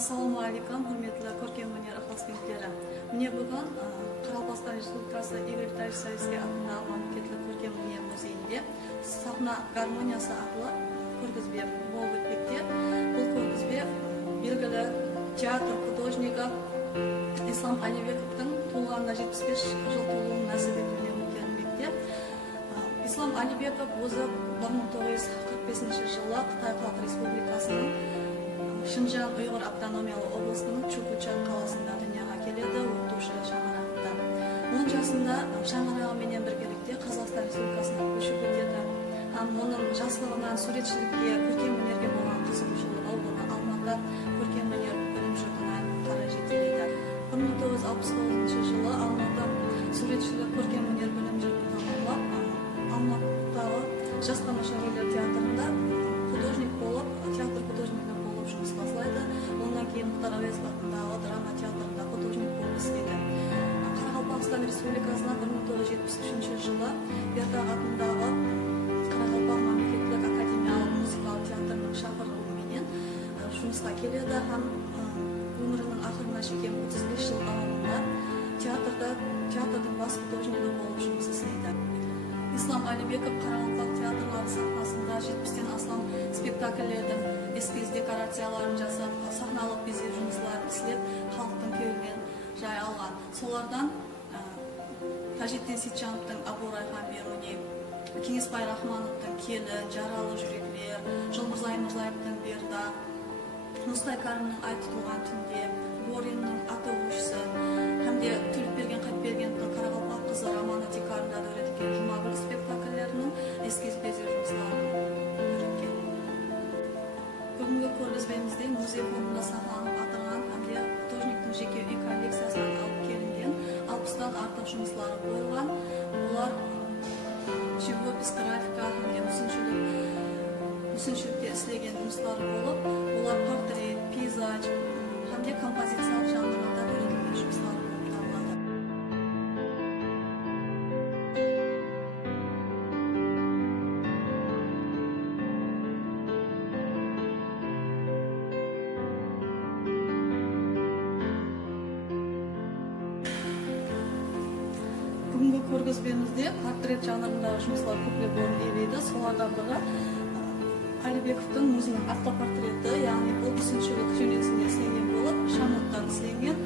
Ассалаумағалейкум, құрметті көркемөнер ықыласкерлері. Міне бүгін Қарақалпақстан Республикасы Игорь Витальевич Савицкий атындағы мемлекеттік көркемөнер музейінде сахна гармониясы арқылы көргізбе болып өтпекте. Бұл көргізбе белгілі театр художнигі Ислам Алибековтың туылғанына 75 жыл толуын нәсіп етуіне өткізілмекте. Ислам Алибеков өзі 1945 жылы Қытай Халық Республикасының Шинжан Уйғыр автономиялы облысының Чукучан қаласында дүниеге келеді, оқытушы шаңырағында. 10 жасында шаңырағымен біргелікте Қазақстан Республикасына көшіп өтеді. Оның жаслығынан суретшілікке, көркемөнерге болған қызығушылығы оны Алматы көркемөнер білім жұртына қарай жетеледі. 1969 жылы Алматы суретшілік көркемөнер білім жұртын тамамлап, Алматыдағы жас тамашашылар театрында художник болып, театр художнигінің жұмыс бастайды. Ондан кейін Мұхтар Әуезов атындағы драма театрында художник болып істеді. Қарақалпақстан Республикасына 1973 жылы Бердақ атындағы Қарақалпақ мемлекеттік академиялық музыкалық театрының шақырылуыменен жұмысқа келеді. Өмірінің ақырына шейін 35 жыл аралығында театрдың бас художнигі болып жұмыс істейді. Ислам Алибеков Қарақалпақ театрлары сахнасында 70-тен астам спектакльлердің эскиз декорацияларын жасап, сахналық безеп жұмысларын істеп, халықтың көңілін жай алған. Солардан Тажиддин Сейітжановтың Абу Райхан Беруни, Кеңесбай Рахмановтың Келі, Жаралы жүректер, Жолмырзай Мырзаевтың Берда, Мұстай Кәрімнің Ай тұтылған түнде, Бориннің Аты Ушысы, әмде Төлепберген Қайтбергеновтың Қарақалпақ қызы романы декарында өреткен Жұмагүл спектакльлерінің эскиз безеп жұмысларын өреткен. Бүгінгі көргізбемізде музей фондында сақталып отырған әмде художниктің жеке үй коллекциясынан алып келінген 60-тан артық жұмыслары қойылған. Олар живопись, графика, мүсіншілікте істеген жұмыслары болып, олар портрет, пейзаж, әмде композициялық жанрында өретілген жұмыслары болып табылады. Бүгінгі көргізбемізде портрет жанрындағы жұмыслар көптеп орын иелейді. Солардан бірі Алибековтың өзінің автопортреті, яғни бұл мүсіншілік жөнесінде істелген болып, шамуттан істелген.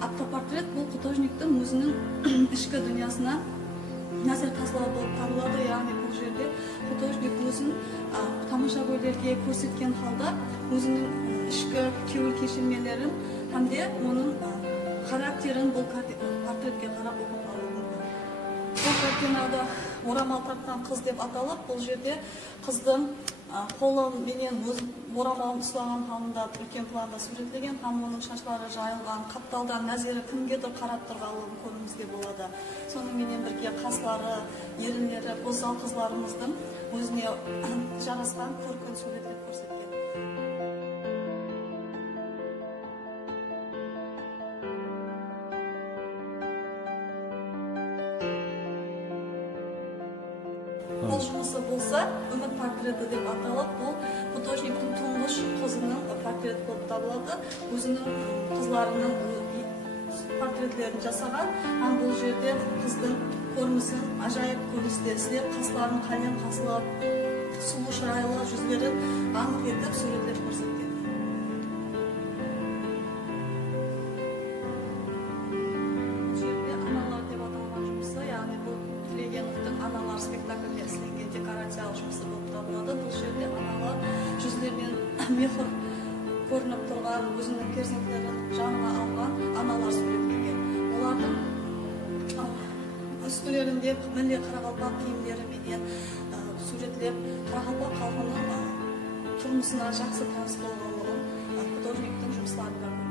Автопортрет бұл художниктің өзінің ішкі дүниясына назар таслау болып табылады. Яғни бұл жерде художник өзін тамаша көйлерге көрсеткен халда өзінің ішкі көңіл кешірмелерін әмде оның характерін бұл портретке қарап оқып алуы мүмкін. Бұл картинада орамал тартқан қыз деп аталып, бұл жерде қыздың қолы менен орамалын ұстаған халында үлкен планда суретлеген, оның шашлары жайылған, қапталдан нәзері кімгедір қарап тұрғанын көруімізге болады. Сонымен бірге қаслары, еріндері, бозал қызларымыздың өзіне жарасқан көркін суретлеп көрсеткен. Бұл жұмысы болса, үміт портреті деп аталып, бұл художниктің тұңғыш қызының портреті болып табылады. Өзінің қызларының портретлерін жасаған, бұл жерде қыздың көрінісін ажайып көріністе істеп, қастарын қалем қасылап, сұлу шырайлы жүздерін анық етіп суретлеп көрсеткен. Аналар спектакльде істелген декорациялық жұмысы болып табылады. Бұл жерде аналар жүздерінен мехр көрініп тұрған, өзінің перзенттерін жанына алған аналар суретленген. Олардың үстілерінде міне Қарақалпақ киімдеріменен суретлеп, Қарақалпақ халқының тұрмысына жақсы таныс болғанын художниктің жұмыстарында көрінеді.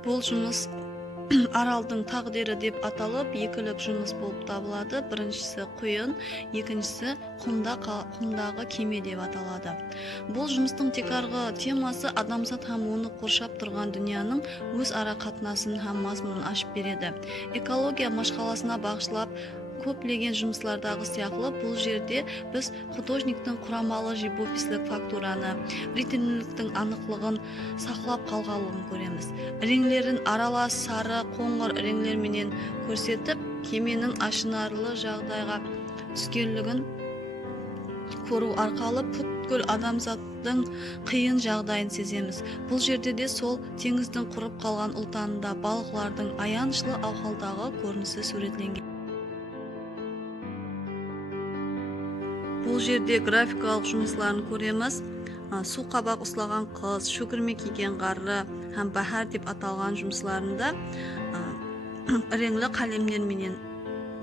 Бұл жұмыс аралдың тағдиры деп аталып, екілік жұмыс болып табылады. Біріншісі құйын, екіншісі құмдағы кеме деп аталады. Бұл жұмыстың текарғы темасы адамзат һәм оны қоршап тұрған дүнияның өз ара қатынасын һәм мазмұнын ашып береді. Экология машқаласына бағышлап көплеген жұмыслардағы сияқлы, бұл жерде біз художниктің құрамалы живопислік фактураны, ритмділіктің анықлығын сақлап қалғанлығын көреміз. Реңлерін аралас сары, қоңыр реңлерменен көрсетіп, кеменің ашынарлы жағдайға түскенлігін көру арқылы бүткіл адамзаттың қиын жағдайын сеземіз. Бұл жерде де сол теңіздің құрып қалған ұлтанында балықлардың аянышты ахуалдағы көрінісі суретленген. Бұл жерде графикалық жұмысларын көреміз. Су қабақ ұстаған қыз, шөкірме киген қары һәм бәһар деп аталған жұмысларында реңлі қалемдерменен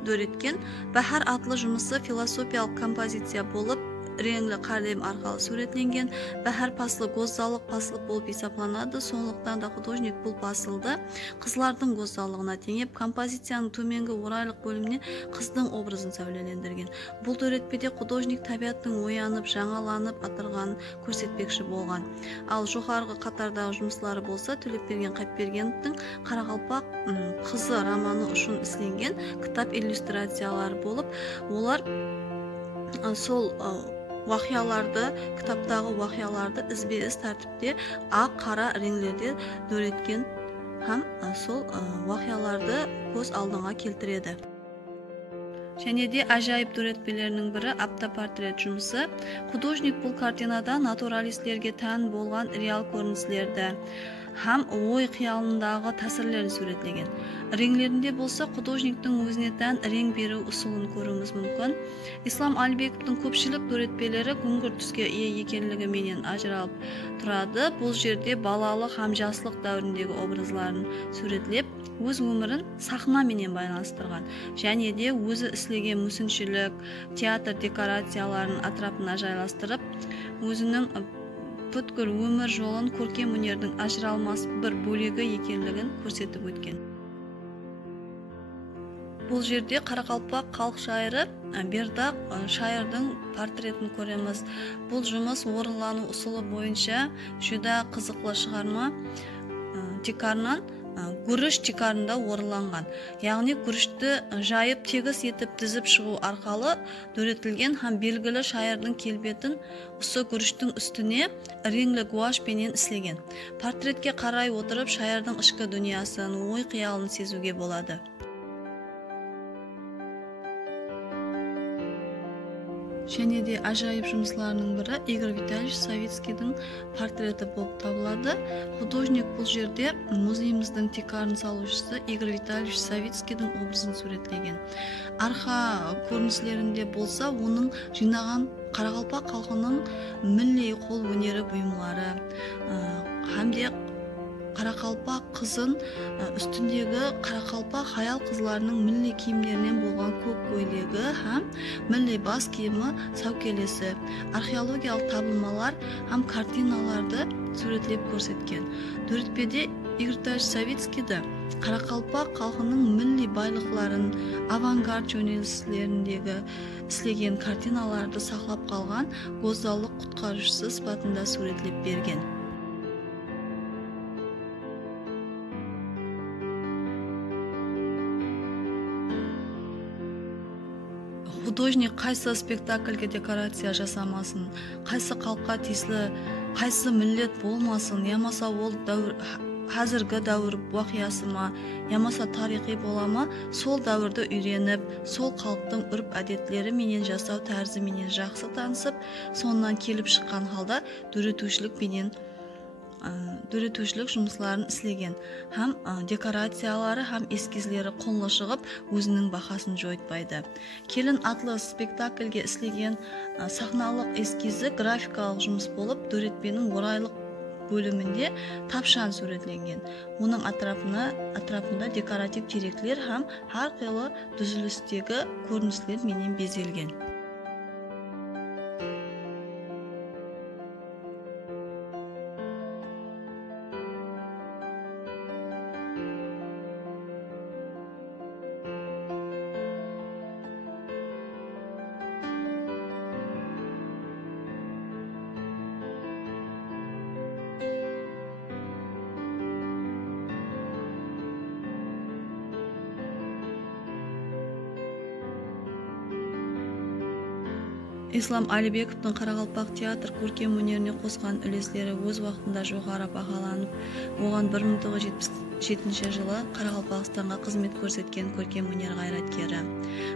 дөреткен. Бәһар атлы жұмысы философиялық композиция болып, реңлі қалем арқылы суретленген. Бәһар паслы гозалық паслық болып есептелінеді. Сондықтан да художник бұл пасылды қызлардың гозалығына теңеп, композицияның төменгі орайлық бөліміне қыздың образын сәулелендірген. Бұл төретпеде художник табиғаттың оянып, жаңаланып атырғанын көрсетпекші болған. Ал жоғарғы қатардағы жұмыслары болса, Төлепберген Қапбергеновтың Қарақалпақ қызы романы үшін ісленген кітап иллюстрациялары болып, олар сол кітаптағы уақияларды ізбе-із тәртіпте ақ, қара реңлерде дөреткен һәм сол уақияларды көз алдыңа келтіреді. Және де ажайып төретпелерінің бірі автопортрет жұмысы. Художник бұл картинада натуралистлерге тән болған реал көріністерді һәм ой қиялындағы тәсірлерін суретлеген. Реңлерінде болса, художниктің өзіне тән рең беру ұсылын көруіміз мүмкін. Ислам Әлібековтың көпшілік төретпелері күңгірт түске ие екенлігіменен ажыралып тұрады. Бұл жерде балалық һәм жастық дәуіріндегі образларын суретлеп, өз өмірін сахнаменен байланыстырған. Және де өзі істеген мүсіншілік, театр декорацияларын атрапына жайластырып, өзінің бүткіл өмір жолын көркем өнердің ажыралмас бір бөлігі екенлігін көрсетіп өткен. Бұл жерде Қарақалпақ халық шайыры Бердақ шайырдың портретін көреміз. Бұл жұмыс орынлану ұсылы бойынша жүда қызықлы шығарма текарынан күріш текарында орынланған. Яғни күрішті жайып тегіс етіп тізіп шығу арқылы дөретілген һәм белгілі шайырдың келбетін осы күріштің үстіне реңлі гуашпенен іслеген. Портретке қарай отырып шайырдың ішкі дүниясын, ой қиялын сезуге болады. Және де ажайып жұмысларының бірі Игорь Витальевич Савицкийдің портреті болып табылады. Художник бұл жерде музейіміздің текарын салушысы Игорь Витальевич Савицкийдің образын суретлеген. Арқа көріністерінде болса, оның жинаған Қарақалпақ халқының милли қол өнері бұйымдары һәмде Қарақалпақ қызын үстіндегі Қарақалпақ хаял қызларының милли киімдерінен болған көк көйлегі һәм милли бас киімі сәукелесі, археологиялық табылмалар һәм картиналарды суретлеп көрсеткен. Төретпеде Игорь Витальевич Савицкийді Қарақалпақ халқының милли байлықтарын, авангард жөнелістеріндегі істеген картиналарды сақлап қалған гозалық құтқарушысы сипатында суретлеп берген. Художник қайсы спектакльге декорация жасамасын, қайсы қалыпқа тиесілі, қайсы миллет болмасын, ямаса ол қазіргі дәуір уақиясы ма, ямаса тарихи бола ма, сол дәуірді үйреніп, сол халықтың үрп әдетлері менен жасау тәрзі менен жақсы танысып, сонынан келіп шыққан халда дөретушілік жұмысларын іслеген. Һәм декорациялары һәм эскизлері қолы шығып, өзінің бақасын жойтпайды. Келін атлы спектакльге іслеген сахналық эскизі графикалық жұмыс болып, төретпенің орайлық бөлімінде тапшан суретленген. Оның атрапында декоратив теректер һәм әрқилы түзілістегі көріністер менен безелген. Ислам Алибековтың Қарақалпақ театр көркем өнеріне қосқан үлестері өз уақытында жоғары бағаланып, оған 1977 жылы Қарақалпақстанға қызмет көрсеткен көркем өнер қайраткері.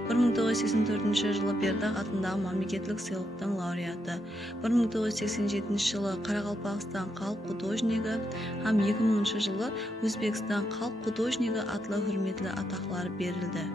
1984 жылы Бердақ атындағы мемлекеттік сыйлықтың лауреаты. 1987 жылы Қарақалпақстан халық художнигі һәм 2000 жылы Өзбекстан халық художнигі атлы хүрметлі атақлар берілді.